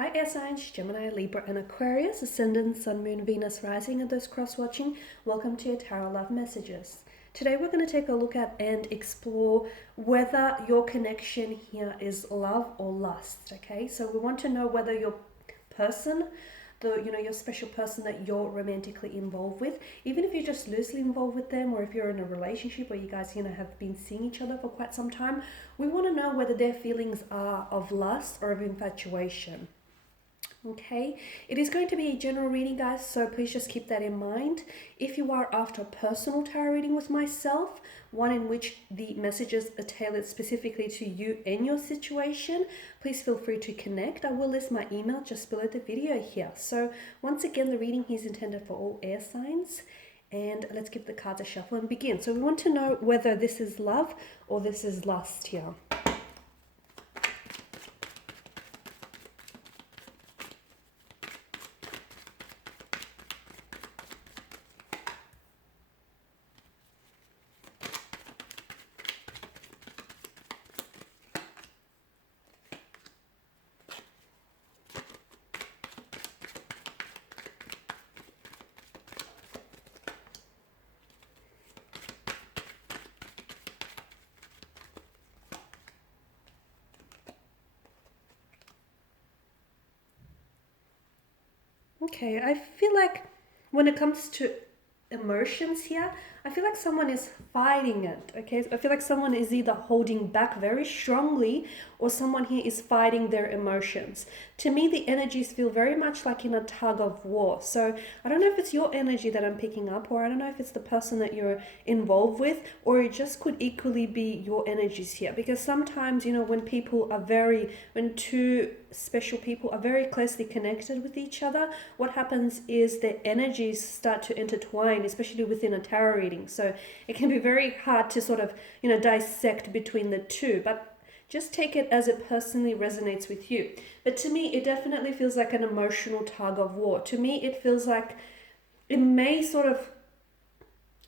Hi air signs, Gemini, Libra and Aquarius, Ascendant, Sun, Moon, Venus, Rising and those cross-watching. Welcome to your Tarot Love Messages. Today we're going to take a look at and explore whether your connection here is love or lust, okay? So we want to know whether your person, your special person that you're romantically involved with, even if you're just loosely involved with them, or if you're in a relationship where you guys have been seeing each other for quite some time, we want to know whether their feelings are of lust or of infatuation. Okay, it is going to be a general reading, guys, so please just keep that in mind. If you are after a personal tarot reading with myself, one in which the messages are tailored specifically to you and your situation, please feel free to connect. I will list my email just below the video here. So once again, the reading is intended for all air signs. And let's give the cards a shuffle and begin. So we want to know whether this is love or this is lust here. Okay, I feel like when it comes to emotions here, I feel like someone is fighting it, okay? I feel like someone is either holding back very strongly or someone here is fighting their emotions. To me, the energies feel very much like in a tug of war. So I don't know if it's your energy that I'm picking up, or I don't know if it's the person that you're involved with, or it just could equally be your energies here. Because sometimes, when two special people are very closely connected with each other, what happens is their energies start to intertwine, especially within a tarot reading. So it can be very hard to sort of, dissect between the two, but just take it as it personally resonates with you. But to me, it definitely feels like an emotional tug of war. To me, it feels like it may sort of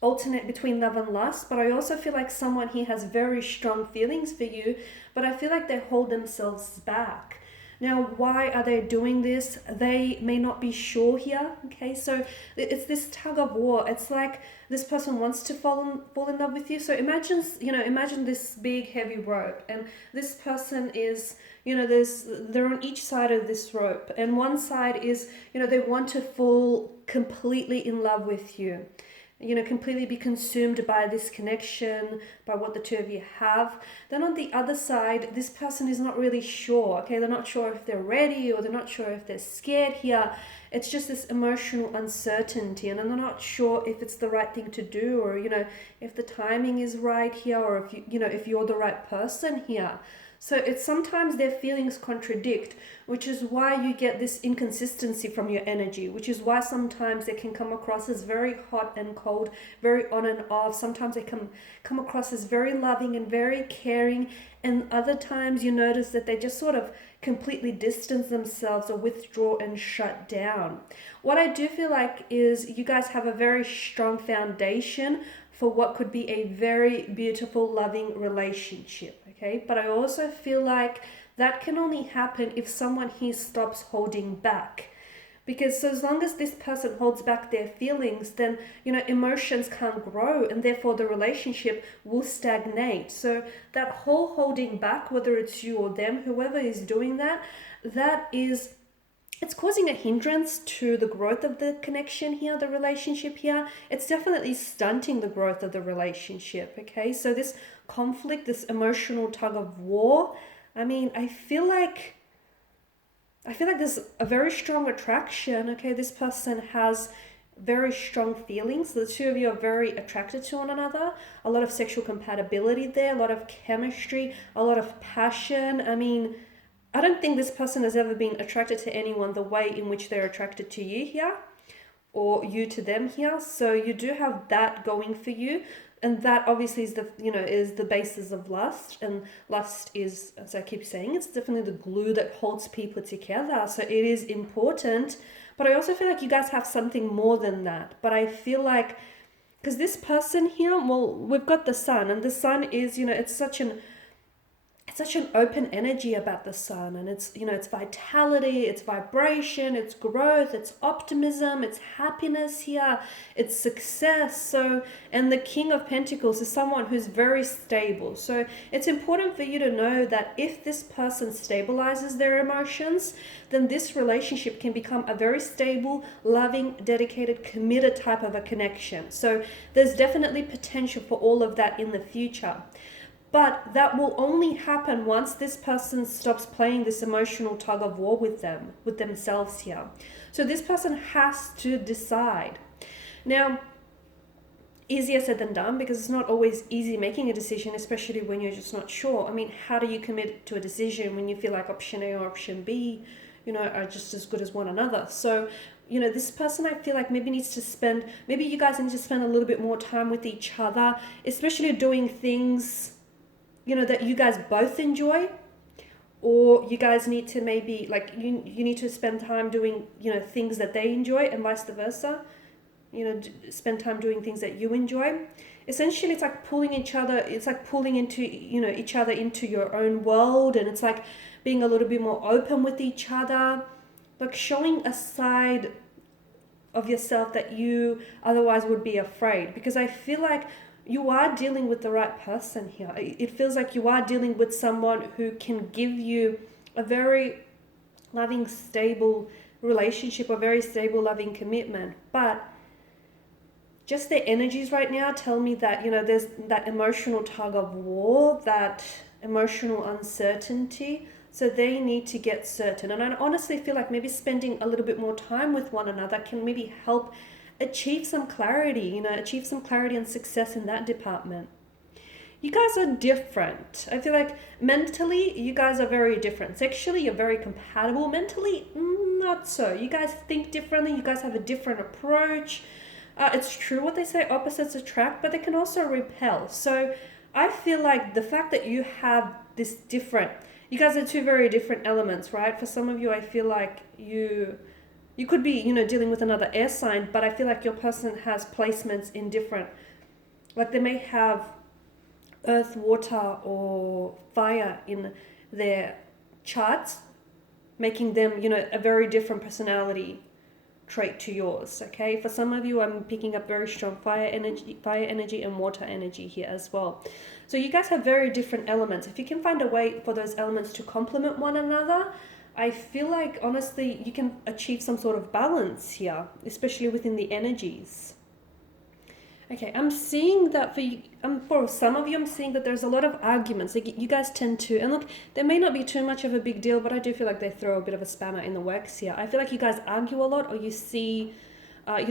alternate between love and lust, but I also feel like someone here has very strong feelings for you, but I feel like they hold themselves back. Now, why are they doing this? They may not be sure here, okay? So it's this tug of war. It's like this person wants to fall in love with you. So imagine this big heavy rope, and this person is, they're on each side of this rope, and one side is, they want to fall completely in love with you. Completely be consumed by this connection, by what the two of you have. Then on the other side, this person is not really sure, okay? They're not sure if they're ready, or they're not sure if they're scared here. It's just this emotional uncertainty, and I'm not sure if it's the right thing to do, or, if the timing is right here, or if you're the right person here. So it's sometimes their feelings contradict, which is why you get this inconsistency from your energy, which is why sometimes they can come across as very hot and cold, very on and off. Sometimes they can come across as very loving and very caring, and other times you notice that they just sort of completely distance themselves or withdraw and shut down. What I do feel like is you guys have a very strong foundation for what could be a very beautiful, loving relationship, okay? But I also feel like that can only happen if someone here stops holding back. Because so as long as this person holds back their feelings, then, emotions can't grow, and therefore the relationship will stagnate. So that whole holding back, whether it's you or them, whoever is doing that, it's causing a hindrance to the growth of the connection here, the relationship here. It's definitely stunting the growth of the relationship, okay? So this conflict, this emotional tug of war, I feel like there's a very strong attraction, okay? This person has very strong feelings. The two of you are very attracted to one another. A lot of sexual compatibility there, a lot of chemistry, a lot of passion. I don't think this person has ever been attracted to anyone the way in which they're attracted to you here, or you to them here. So you do have that going for you, and that obviously is the basis of lust. And lust is, as I keep saying, it's definitely the glue that holds people together. So it is important, but I also feel like you guys have something more than that. But I feel like, because this person here, well, we've got the sun, and the sun is, it's such an open energy about the sun, and it's, you know, it's vitality, it's vibration, it's growth, it's optimism, it's happiness here, it's success. So, and the King of Pentacles is someone who's very stable. So it's important for you to know that if this person stabilizes their emotions, then this relationship can become a very stable, loving, dedicated, committed type of a connection. So there's definitely potential for all of that in the future. But that will only happen once this person stops playing this emotional tug of war with themselves here. So this person has to decide. Now, easier said than done, because it's not always easy making a decision, especially when you're just not sure. I mean, how do you commit to a decision when you feel like option A or option B, you know, are just as good as one another? So, you know, this person, I feel like maybe maybe you guys need to spend a little bit more time with each other, especially doing things, you know, that you guys both enjoy. Or you guys need to maybe, like, you need to spend time doing, you know, things that they enjoy, and vice versa. You know, spend time doing things that you enjoy. Essentially, it's like pulling into, you know, each other into your own world, and it's like being a little bit more open with each other, like showing a side of yourself that you otherwise would be afraid. Because I feel like you are dealing with the right person here. It feels like you are dealing with someone who can give you a very loving, stable relationship, a very stable, loving commitment. But just their energies right now tell me that, you know, there's that emotional tug of war, that emotional uncertainty. So they need to get certain. And I honestly feel like maybe spending a little bit more time with one another can maybe help achieve some clarity, you know, achieve some clarity and success in that department. You guys are different. I feel like mentally, you guys are very different. Sexually, you're very compatible. Mentally, not so. You guys think differently. You guys have a different approach. It's true what they say, opposites attract, but they can also repel. So I feel like the fact that you have this different, you guys are two very different elements, right? For some of you, I feel like you could be, you know, dealing with another air sign, but I feel like your person has placements in different, like they may have earth, water, or fire in their charts, making them, you know, a very different personality trait to yours. Okay, for some of you, I'm picking up very strong fire energy and water energy here as well. So you guys have very different elements. If you can find a way for those elements to complement one another, I feel like, honestly, you can achieve some sort of balance here, especially within the energies. Okay, I'm seeing that for some of you, I'm seeing that there's a lot of arguments. Like, you guys tend to, and look, there may not be too much of a big deal, but I do feel like they throw a bit of a spanner in the works here. I feel like you guys argue a lot, or you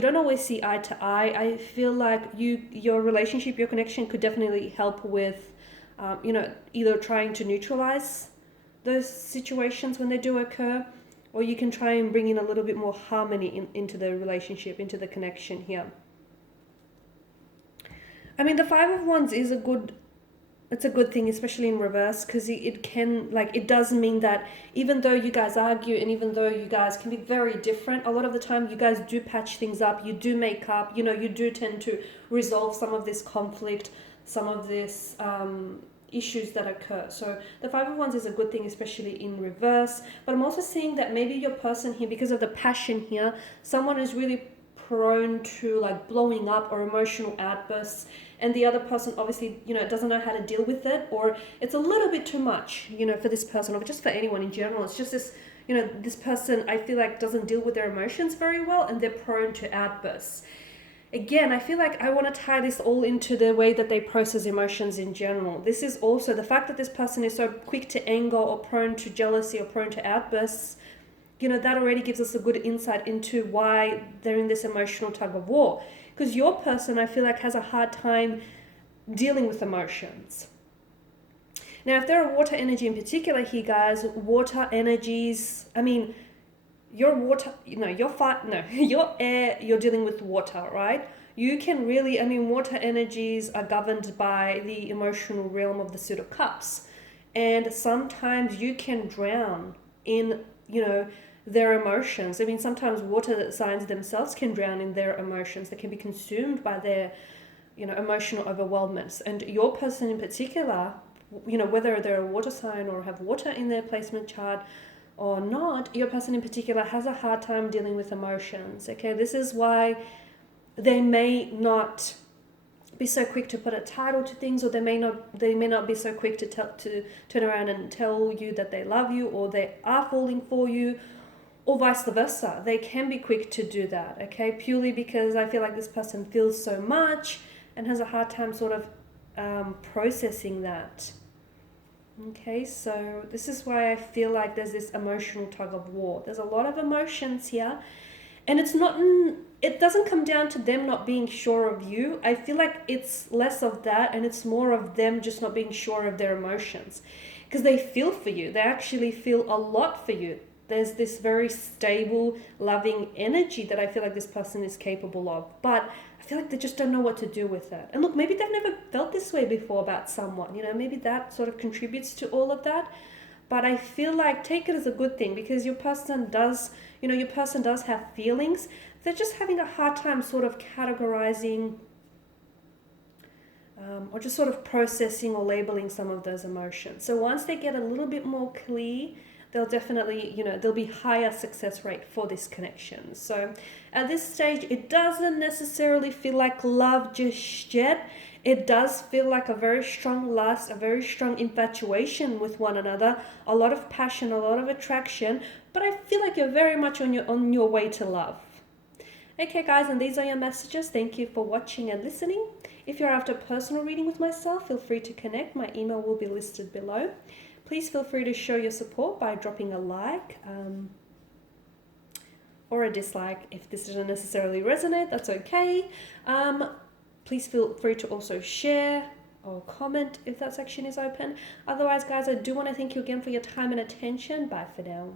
don't always see eye to eye. I feel like your relationship, your connection could definitely help with, you know, either trying to neutralize those situations when they do occur, or you can try and bring in a little bit more harmony into the relationship, into the connection here. I mean, the Five of Wands is a good thing, especially in reverse, because it does mean that even though you guys argue and even though you guys can be very different, a lot of the time you guys do patch things up, you do make up, you know, you do tend to resolve some of this conflict, some of this issues that occur. So the Five of Wands is a good thing, especially in reverse. But I'm also seeing that maybe your person here, because of the passion here, someone is really prone to like blowing up or emotional outbursts, and the other person obviously, you know, doesn't know how to deal with it, or it's a little bit too much, you know, for this person, or just for anyone in general. It's just this, you know, this person, I feel like, doesn't deal with their emotions very well, and they're prone to outbursts. Again, I feel like I want to tie this all into the way that they process emotions in general. This is also the fact that this person is so quick to anger or prone to jealousy or prone to outbursts. You know, that already gives us a good insight into why they're in this emotional tug of war. Because your person, I feel like, has a hard time dealing with emotions. Now, if they're a water energy in particular here, guys, water energies, I mean, your water, you know, your air, you're dealing with water, right? You can really, I mean, water energies are governed by the emotional realm of the Suit of Cups. And sometimes you can drown in, you know, their emotions. I mean, sometimes water signs themselves can drown in their emotions. They can be consumed by their, you know, emotional overwhelmness. And your person in particular, you know, whether they're a water sign or have water in their placement chart or not, your person in particular has a hard time dealing with emotions. Okay, this is why they may not be so quick to put a title to things, or they may not be so quick to turn around and tell you that they love you or they are falling for you, or vice versa. They can be quick to do that, okay, purely because I feel like this person feels so much and has a hard time sort of processing that. Okay, so this is why I feel like there's this emotional tug of war. There's a lot of emotions here, and it doesn't come down to them not being sure of you. I feel like it's less of that and it's more of them just not being sure of their emotions, because they feel for you. They actually feel a lot for you. There's this very stable, loving energy that I feel like this person is capable of, but I feel like they just don't know what to do with it. And look, maybe they've never felt this way before about someone, you know, maybe that sort of contributes to all of that. But I feel like take it as a good thing, because your person does have feelings. They're just having a hard time sort of categorizing or just sort of processing or labeling some of those emotions. So once they get a little bit more clear, they'll definitely, you know, there'll be higher success rate for this connection. So at this stage, it doesn't necessarily feel like love just yet. It does feel like a very strong lust, a very strong infatuation with one another, a lot of passion, a lot of attraction, but I feel like you're very much on your way to love. Okay guys, and these are your messages. Thank you for watching and listening. If you're after a personal reading with myself, feel free to connect. My email will be listed below. Please feel free to show your support by dropping a like or a dislike. If this doesn't necessarily resonate, that's okay. Please feel free to also share or comment if that section is open. Otherwise, guys, I do want to thank you again for your time and attention. Bye for now.